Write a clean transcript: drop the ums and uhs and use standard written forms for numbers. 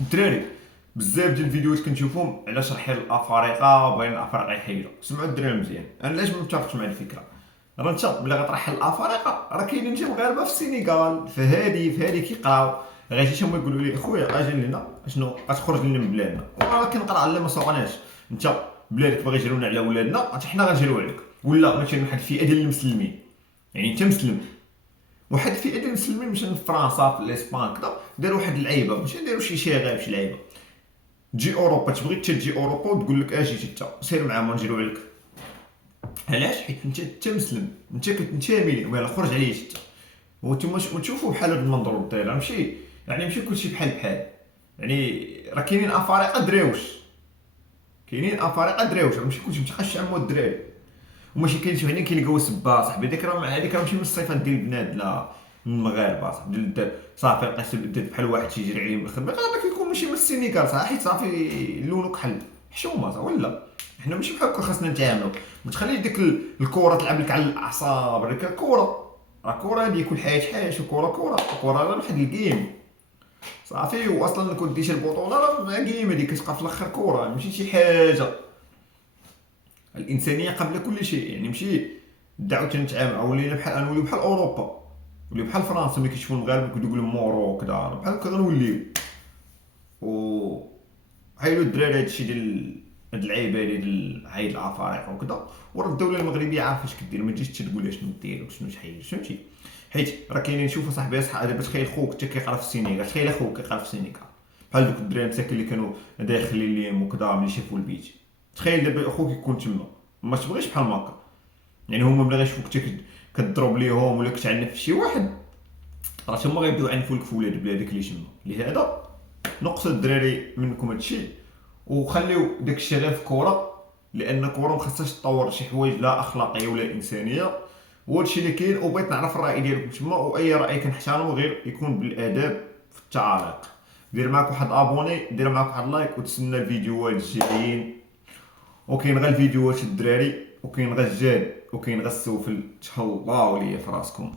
الدراري بزاف ديال الفيديوهات كنشوفهم على شرح الافارقه بغينا الافارقه يحيدوا. سمعوا الدراري مزيان، انا علاش ما متفقش مع الفكره؟ راه انت بلا غترحل الافارقه راه كاينين شي مغاربه في السينيغال في هادي كيقراو. غيجي هما يقولوا لي خويا اجي لنا شنو غتخرج لنا من بلادنا، وراه كنقرا لا ما سوقناش. انت بلادك باغي يجرونا على ولادنا، حتى حنا غنجريو عليك. ولا مثلا واحد الفئه ديال المسلمين، يعني انت مسلم، واحد الفئه ديال المسلمين مثلا في فرنسا في الاسبان كذا داروا واحد اللعيبه، ماشي داروا شي شغاب شي لعيبه. تجي اوروبا، تبغي تجي اوروبا وتقول لك اجي انت سير معاهم نجيرو عليك. علاش؟ حيت انت مسلم، انت كتنتمي ليه، ويلا خرج عليه انت. وانتم تشوفوا بحال هذا المنظور الطير، ماشي يعني ماشي كلشي بحال بحال. يعني راه كاينين افارقه دراوش، كاينين افارقه دراوش، راه ماشي كلشي متقاش عمو الدراري. وماشي كاين شي وحدين كيلقاو سبا صاحبي، هذيك راه ماشي من الصفات ديال البنات، لا من المغاربه صاحبي صافي لقيت بحال واحد تيجري عليه من الخدمه، هذاك كيكون ماشي من السينيكال صح، حيت صافي لونو كحل حشومه صح ولا. حنا ماشي بحال هكا خاصنا نتعاملوا. ما تخليش ديك الكره تلعب لك على الاعصاب، هذيك الكره راه كره هذه كل حياه حاجه، كره راه واحد الجيم صافي. واصلا كون ديتي البطوله راه جيم هذيك كتبقى في الاخر كره، ماشي شي حاجه. الانسانيه قبل كل شيء، يعني ماشي دعوة نتعامل ولينا بحال نوليو بحال اوروبا، نوليو بحال فرنسا ملي كيشوفوا المغاربه كيقولوا لهم مورو كذا، بحال هكا غنوليو. و عيلوا الدراري هادشي ديال هاد اللعيبه هادي ديال عيد الافارقه وكذا. وراه الدوله المغربيه عارفه اش كدير، ما تجيش تقول لها شنو دير وشنو تحيد فهمتي. حيت راه كاينين، شوفوا صاحبي اصحاب دابا تخيل خوك انت كيقرا في السينيغال، تخيل خوك كيقرا في السينيغال بحال دوك الدراري مساكين اللي كانوا داخلين ليهم وكذا ملي شافوا البيت. تخيل دابا اخوك يكون تما، ما تبغيش بحال هكا. يعني هما ملي غيشوفوك انت كضرب ليهم ولا كتعنف في شي واحد، راه هما غيبداو يعنفوا لك في ولاد بلادك اللي تما. لهذا نقصوا الدراري منكم هادشي، وخليو داك الشغف في الكره، لان الكره ما خصهاش تطور شي حوايج لا اخلاقيه ولا انسانيه. وهادشي اللي كاين، وبغيت نعرف الراي ديالكم تما، واي راي كنحترمو غير يكون بالاداب في التعاليق. دير معاك واحد ابوني، دير معاك واحد لايك، وتسنى الفيديوهات الجايين. وكاين غير الفيديوهات الدراري، وكاين غير الجاد، وكاين غير السوفل. تهلاو ليا في راسكم.